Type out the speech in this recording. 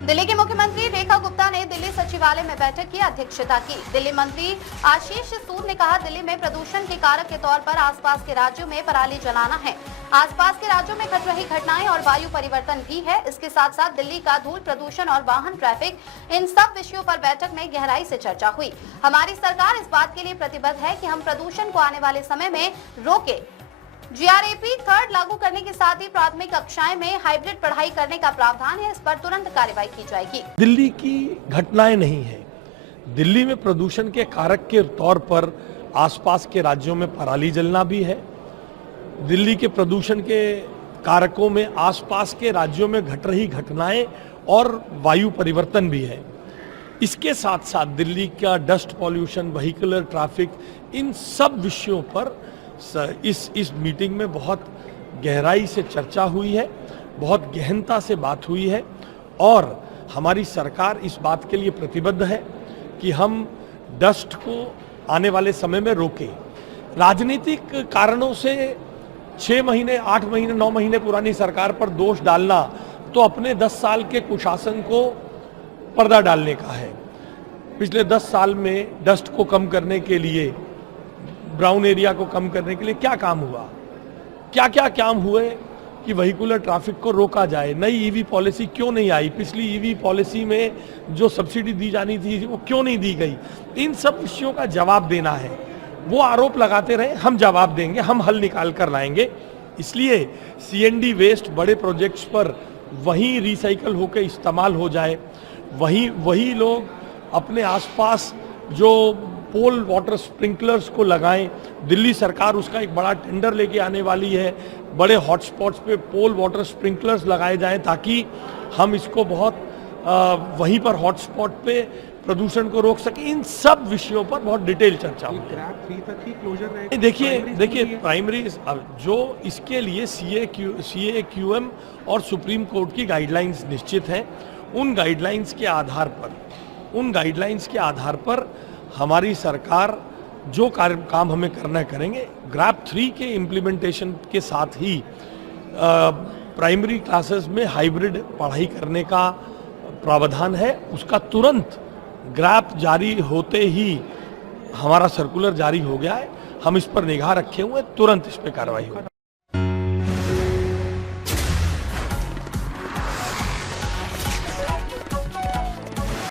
दिल्ली की मुख्यमंत्री रेखा गुप्ता ने दिल्ली सचिवालय में बैठक की अध्यक्षता की। दिल्ली मंत्री आशीष सूद ने कहा, दिल्ली में प्रदूषण के कारक के तौर पर आसपास के राज्यों में पराली जलाना है। आसपास के राज्यों में घट रही घटनाएं और वायु परिवर्तन भी है। इसके साथ साथ दिल्ली का धूल प्रदूषण और वाहन ट्रैफिक, इन सब विषयों पर बैठक में गहराई से चर्चा हुई। हमारी सरकार इस बात के लिए प्रतिबद्ध है कि हम प्रदूषण को आने वाले समय में रोके। जीआरएपी थर्ड लागू करने के साथ ही प्राथमिक कक्षाएं में हाइब्रिड पढ़ाई करने का प्रावधान है। इस पर तुरंत कार्रवाई की जाएगी। दिल्ली की घटनाएं नहीं है। दिल्ली में प्रदूषण के कारक के तौर पर आसपास के राज्यों में पराली जलना भी है। दिल्ली के प्रदूषण के कारकों में आसपास के राज्यों में घट रही घटनाएं और वायु परिवर्तन भी है। इसके साथ साथ दिल्ली का डस्ट पॉल्यूशन, व्हीकलर ट्रैफिक, इन सब विषयों पर इस मीटिंग में बहुत गहराई से चर्चा हुई है, बहुत गहनता से बात हुई है और हमारी सरकार इस बात के लिए प्रतिबद्ध है कि हम डस्ट को आने वाले समय में रोकें। राजनीतिक कारणों से 6 महीने, 8 महीने, 9 महीने पुरानी सरकार पर दोष डालना तो अपने 10 साल के कुशासन को पर्दा डालने का है। पिछले 10 साल में डस्ट को कम करने के लिए, ब्राउन एरिया को कम करने के लिए क्या काम हुआ, क्या क्या काम हुए कि व्हीकुलर ट्रैफिक को रोका जाए। नई ईवी पॉलिसी क्यों नहीं आई, पिछली ईवी पॉलिसी में जो सब्सिडी दी जानी थी वो क्यों नहीं दी गई। इन सब विषयों का जवाब देना है। वो आरोप लगाते रहे, हम जवाब देंगे, हम हल निकाल कर लाएंगे। इसलिए सीएनडी वेस्ट बड़े प्रोजेक्ट्स पर वहीं रिसाइकल होकर इस्तेमाल हो जाए, वही लोग अपने आसपास जो पोल वाटर स्प्रिंकलर्स को लगाएं। दिल्ली सरकार उसका एक बड़ा टेंडर लेके आने वाली है। बड़े हॉटस्पॉट्स पे पोल वाटर स्प्रिंकलर्स लगाए जाएं ताकि हम इसको बहुत वहीं पर हॉटस्पॉट पे प्रदूषण को रोक सके। इन सब विषयों पर बहुत डिटेल चर्चा हुई। ग्रैप 3 तक ही क्लोजर रहेगा। देखिए प्राइमरी जो इसके लिए CAQM और सुप्रीम कोर्ट की गाइडलाइंस निश्चित हैं। उन गाइडलाइंस के आधार पर हमारी सरकार जो काम हमें करना है करेंगे। ग्रैप 3 के इम्प्लीमेंटेशन के साथ ही प्राइमरी क्लासेस में हाइब्रिड पढ़ाई करने का प्रावधान है। उसका तुरंत ग्रैप जारी होते ही हमारा सर्कुलर जारी हो गया है। हम इस पर निगाह रखे हुए, तुरंत इस पर कार्रवाई होगी।